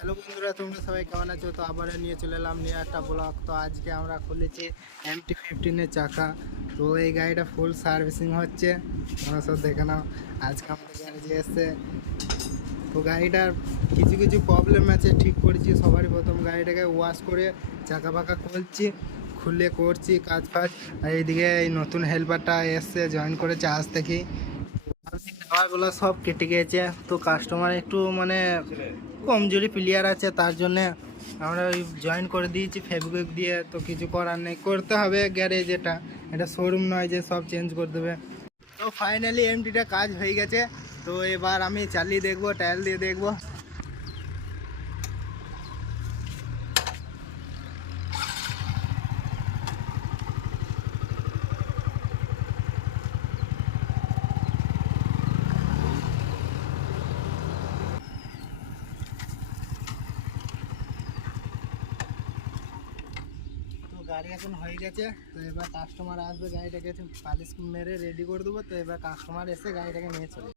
Hello বন্ধুরা, তোমরা সবাই কেমন আছো? তো আবার নিয়ে চলে এলাম নিয়ে একটা ব্লগ। তো আজকে আমরা খুলেছি MT-15 চাকা। তো এই গাড়িটা ফুল সার্ভিসিং হচ্ছে, তোমরা সব দেখে নাও। আজকে আমাদের গ্যারেজে এসছে। তো গাড়িটার কিছু কিছু প্রবলেম আছে, ঠিক করেছি। সবারই প্রথম গাড়িটাকে ওয়াশ করে চাকা ফাঁকা খুলছি, খুলে করছি কাজ ফাজ। আর এইদিকে এই নতুন হেল্পারটা এসছে, জয়েন করেছে আজ থেকেই। টাওয়ারগুলো সব কেটে গিয়েছে। তো কাস্টমার একটু মানে কমজোরি প্লেয়ার আছে, তার জন্যে আমরা ওই জয়েন করে দিয়েছি ফেসবুক দিয়ে। তো কিছু করার নেই, করতে হবে। গ্যারেজ এটা শোরুম নয় যে সব চেঞ্জ করে দেবে। তো ফাইনালি এমটিটা কাজ হয়ে গেছে। তো এবার আমি চালিয়ে দেখবো, টায়াল দিয়ে দেখবো। তো গাড়ি এখন হয়ে গেছে। তো এবার কাস্টমার আসবে, গাড়িটাকে পালিশ মেরে রেডি করে দেবো। তো এবার কাস্টমার এসে গাড়িটাকে নিয়ে চলে